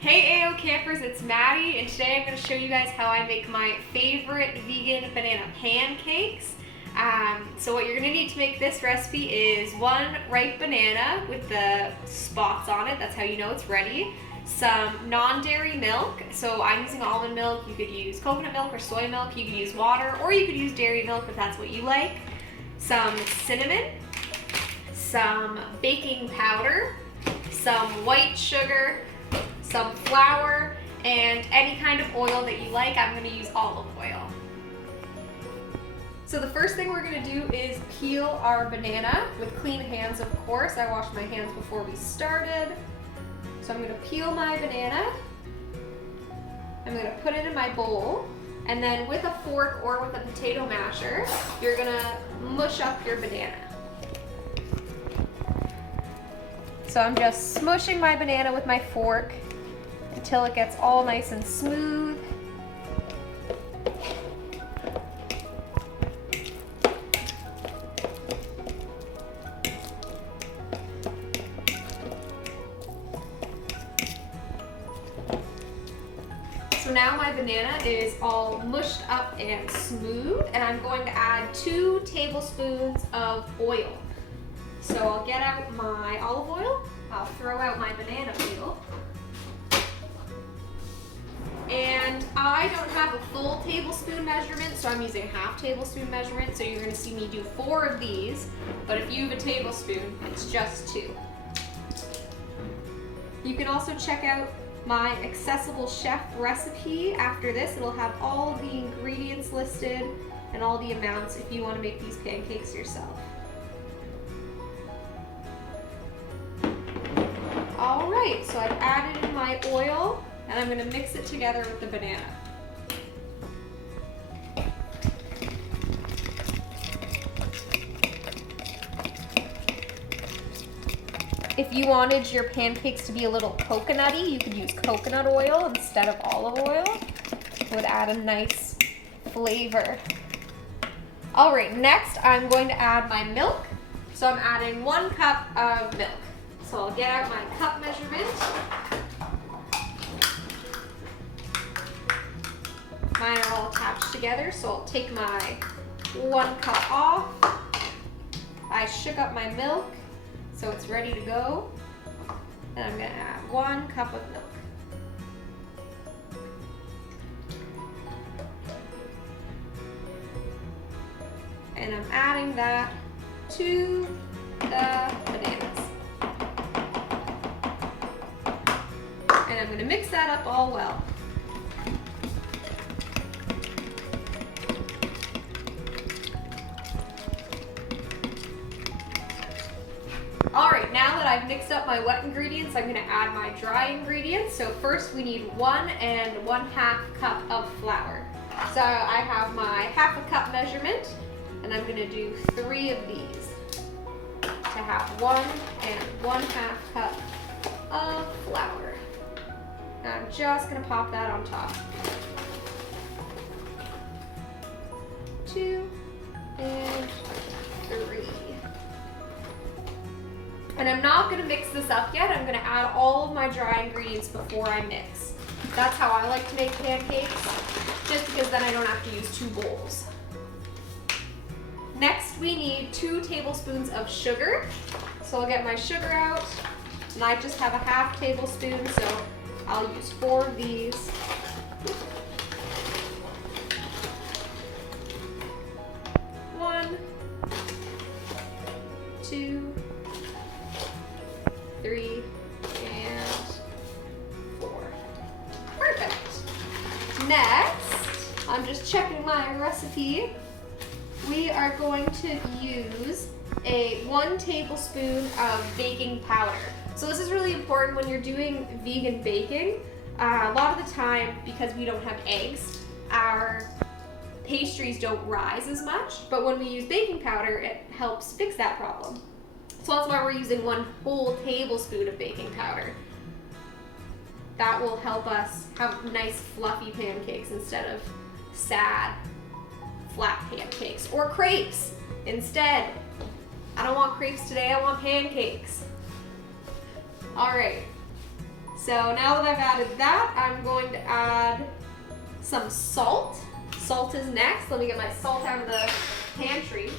Hey AO campers, it's Maddie, and today I'm going to show you guys how I make my favorite vegan banana pancakes. So what you're going to need to make this recipe is one ripe banana with the spots on it, that's how you know it's ready. Some non-dairy milk, so I'm using almond milk, you could use coconut milk or soy milk, you could use water, or you could use dairy milk if that's what you like. Some cinnamon, some baking powder, some white sugar, some flour, and any kind of oil that you like. I'm going to use olive oil. So the first thing we're going to do is peel our banana with clean hands, of course. I washed my hands before we started. So I'm going to peel my banana. I'm going to put it in my bowl, and then with a fork or with a potato masher, you're going to mush up your banana. So I'm just smushing my banana with my fork until it gets all nice and smooth. So now my banana is all mushed up and smooth, and I'm going to add 2 tablespoons of oil. So I'll get out my olive oil, I'll throw out my banana peel. And I don't have a full tablespoon measurement, so I'm using a half tablespoon measurement, so you're going to see me do 4 of these, but if you have a tablespoon, it's just 2. You can also check out my accessible chef recipe after this. It'll have all of the ingredients listed and all the amounts if you want to make these pancakes yourself. Alright, so I've added in my oil, and I'm going to mix it together with the banana. If you wanted your pancakes to be a little coconutty, you could use coconut oil instead of olive oil. It would add a nice flavor. Alright, next I'm going to add my milk. So I'm adding 1 cup of milk. So I'll get out my cup measurement. Mine are all attached together, so I'll take my 1 cup off. I shook up my milk, so it's ready to go. And I'm going to add 1 cup of milk. And I'm adding that to the bananas. And I'm going to mix that up all well. Alright, now that I've mixed up my wet ingredients, I'm going to add my dry ingredients. So first we need 1 and 1/2 cup of flour. So I have my 1/2 cup measurement, and I'm going to do 3 of these to have 1 and 1/2 cup of flour. Now I'm just going to pop that on top. 2 and 3. And I'm not going to mix this up yet. I'm going to add all of my dry ingredients before I mix. That's how I like to make pancakes, just because then I don't have to use 2 bowls. Next, we need 2 tablespoons of sugar. So I'll get my sugar out, and I just have a 1/2 tablespoon, so I'll use 4 of these. One, 2, 3, and 4. Perfect. Next, I'm just checking my recipe. We are going to use a 1 tablespoon of baking powder. So this is really important when you're doing vegan baking. A lot of the time, because we don't have eggs, our pastries don't rise as much, but when we use baking powder, it helps fix that problem. So that's why we're using 1 whole tablespoon of baking powder. That will help us have nice fluffy pancakes instead of sad, flat pancakes. Or crepes instead. I don't want crepes today, I want pancakes. All right, So now that I've added that, I'm going to add some salt. Salt is next. Let me get my salt out of the pantry.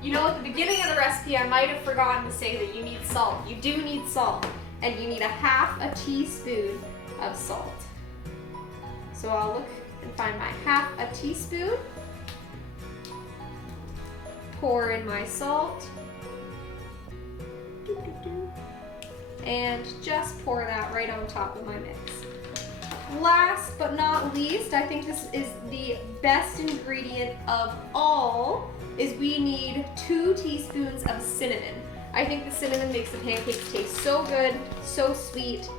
You know, at the beginning of the recipe, I might have forgotten to say that you need salt. You do need salt, and you need a half a teaspoon of salt. So I'll look and find my half a teaspoon. Pour in my salt. And just pour that right on top of my mix. Last but not least, I think this is the best ingredient of all, is we need 2 teaspoons of cinnamon. I think the cinnamon makes the pancakes taste so good, so sweet,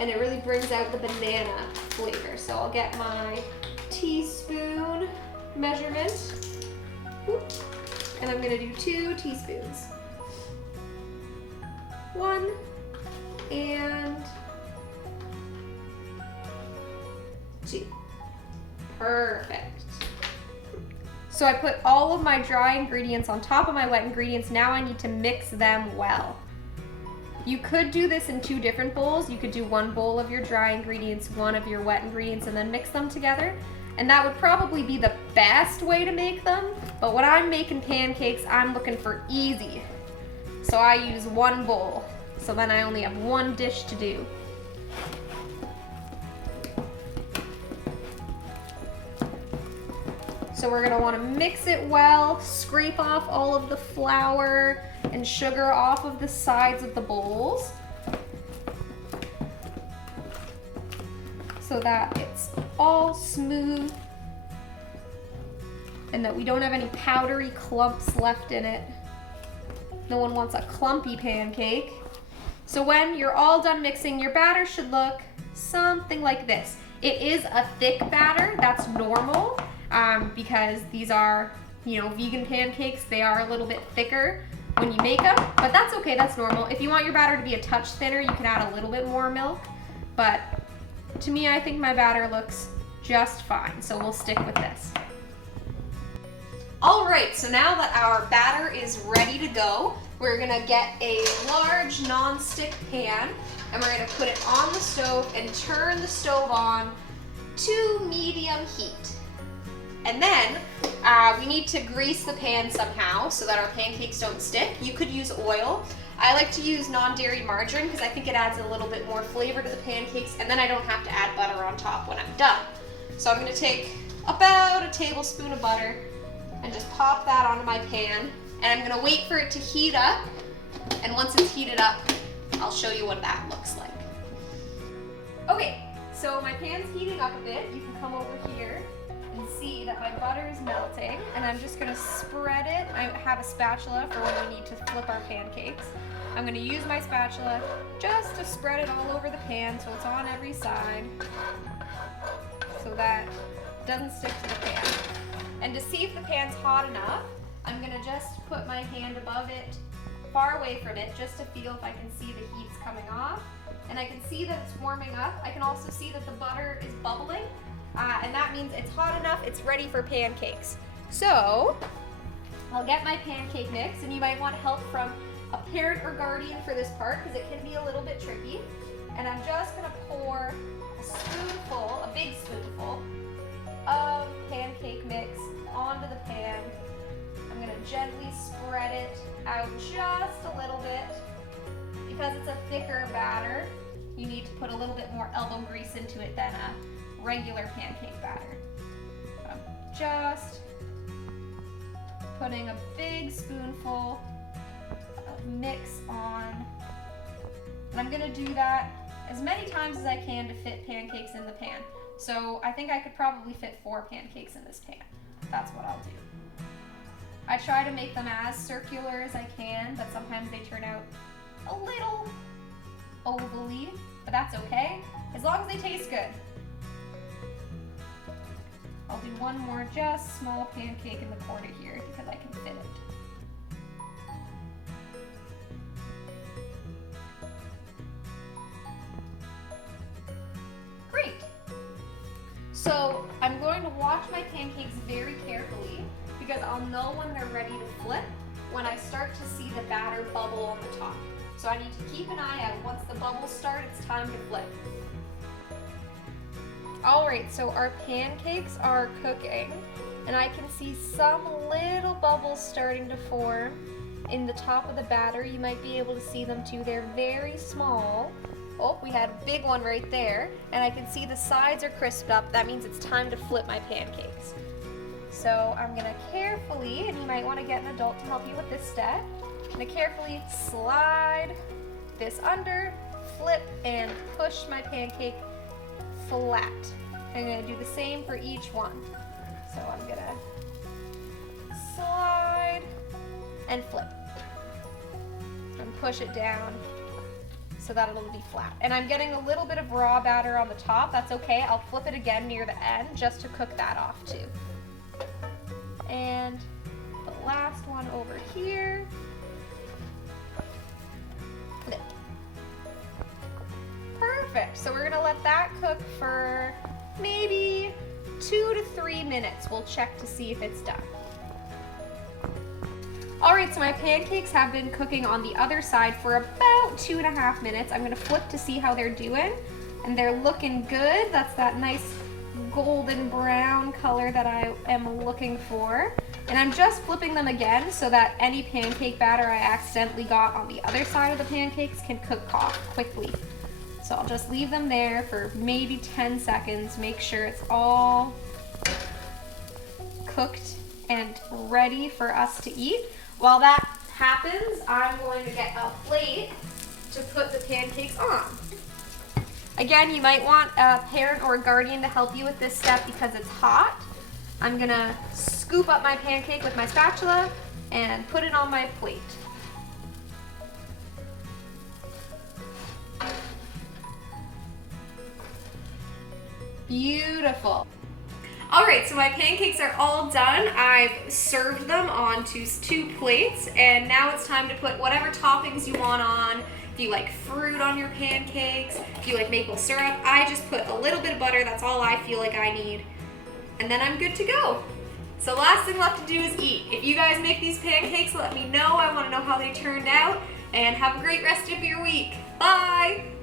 and it really brings out the banana flavor. So I'll get my teaspoon measurement, and I'm gonna do 2 teaspoons. 1 and 2. Perfect. So I put all of my dry ingredients on top of my wet ingredients. Now I need to mix them well. You could do this in 2 different bowls. You could do 1 bowl of your dry ingredients, 1 of your wet ingredients, and then mix them together. And that would probably be the best way to make them. But when I'm making pancakes, I'm looking for easy. So I use 1 bowl. So then I only have 1 dish to do. So we're gonna wanna mix it well, scrape off all of the flour and sugar off of the sides of the bowls so that it's all smooth and that we don't have any powdery clumps left in it. No one wants a clumpy pancake. So when you're all done mixing, your batter should look something like this. It is a thick batter, that's normal. Because these are, vegan pancakes. They are a little bit thicker when you make them, but that's okay, that's normal. If you want your batter to be a touch thinner, you can add a little bit more milk, but to me, I think my batter looks just fine, so we'll stick with this. All right, so now that our batter is ready to go, we're gonna get a large non-stick pan, and we're gonna put it on the stove and turn the stove on to medium heat. And then we need to grease the pan somehow so that our pancakes don't stick. You could use oil. I like to use non-dairy margarine because I think it adds a little bit more flavor to the pancakes, and then I don't have to add butter on top when I'm done. So I'm gonna take about a tablespoon of butter and just pop that onto my pan, and I'm gonna wait for it to heat up, and once it's heated up, I'll show you what that looks like. Okay, so my pan's heating up a bit. You can come over here and see that my butter is melting, and I'm just gonna spread it. I have a spatula for when we need to flip our pancakes. I'm gonna use my spatula just to spread it all over the pan so it's on every side so that it doesn't stick to the pan. And to see if the pan's hot enough, I'm gonna just put my hand above it, far away from it, just to feel if I can see the heat's coming off. And I can see that it's warming up. I can also see that the butter is bubbling. And that means it's hot enough, it's ready for pancakes. So, I'll get my pancake mix, and you might want help from a parent or guardian for this part because it can be a little bit tricky. And I'm just gonna pour a spoonful, a big spoonful, of pancake mix onto the pan. I'm gonna gently spread it out just a little bit. Because it's a thicker batter, you need to put a little bit more elbow grease into it than a regular pancake batter. I'm just putting a big spoonful of mix on, and I'm gonna do that as many times as I can to fit pancakes in the pan. So I think I could probably fit 4 pancakes in this pan. That's what I'll do. I try to make them as circular as I can, but sometimes they turn out a little ovally, but that's okay, as long as they taste good. I'll do one more just small pancake in the corner here because I can fit it. Great. So I'm going to watch my pancakes very carefully because I'll know when they're ready to flip when I start to see the batter bubble on the top. So I need to keep an eye out. Once the bubbles start, it's time to flip. All right, so our pancakes are cooking, and I can see some little bubbles starting to form in the top of the batter. You might be able to see them too. They're very small. Oh, we had a big one right there, and I can see the sides are crisped up. That means it's time to flip my pancakes. So I'm gonna carefully, and you might wanna get an adult to help you with this step, I'm gonna carefully slide this under, flip, and push my pancake flat. I'm gonna do the same for each one. So I'm gonna slide and flip and push it down so that it'll be flat. And I'm getting a little bit of raw batter on the top. That's okay. I'll flip it again near the end just to cook that off too. And the last one over here. Flip. Perfect. So we're gonna let that cook for maybe 2 to 3 minutes. We'll check to see if it's done. All right, so my pancakes have been cooking on the other side for about 2.5 minutes. I'm gonna flip to see how they're doing, and they're looking good. That's that nice golden brown color that I am looking for. And I'm just flipping them again so that any pancake batter I accidentally got on the other side of the pancakes can cook off quickly. So I'll just leave them there for maybe 10 seconds, make sure it's all cooked and ready for us to eat. While that happens, I'm going to get a plate to put the pancakes on. Again, you might want a parent or a guardian to help you with this step because it's hot. I'm gonna scoop up my pancake with my spatula and put it on my plate. Beautiful. All right, so my pancakes are all done. I've served them onto 2 plates, and now it's time to put whatever toppings you want on. If you like fruit on your pancakes, if you like maple syrup, I just put a little bit of butter. That's all I feel like I need. And then I'm good to go. So last thing left to do is eat. If you guys make these pancakes, let me know. I want to know how they turned out. And have a great rest of your week. Bye!